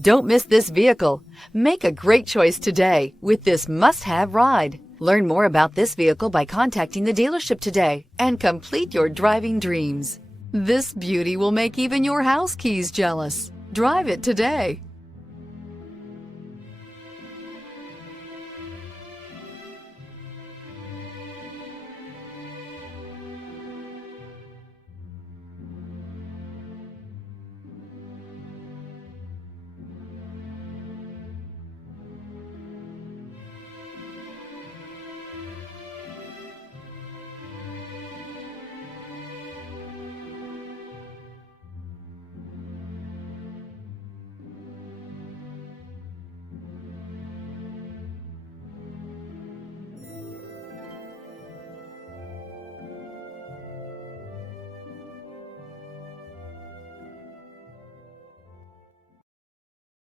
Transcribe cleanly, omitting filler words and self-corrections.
Don't miss this vehicle. Make a great choice today with this must-have ride. Learn more about this vehicle by contacting the dealership today and complete your driving dreams. This beauty will make even your house keys jealous. Drive it today.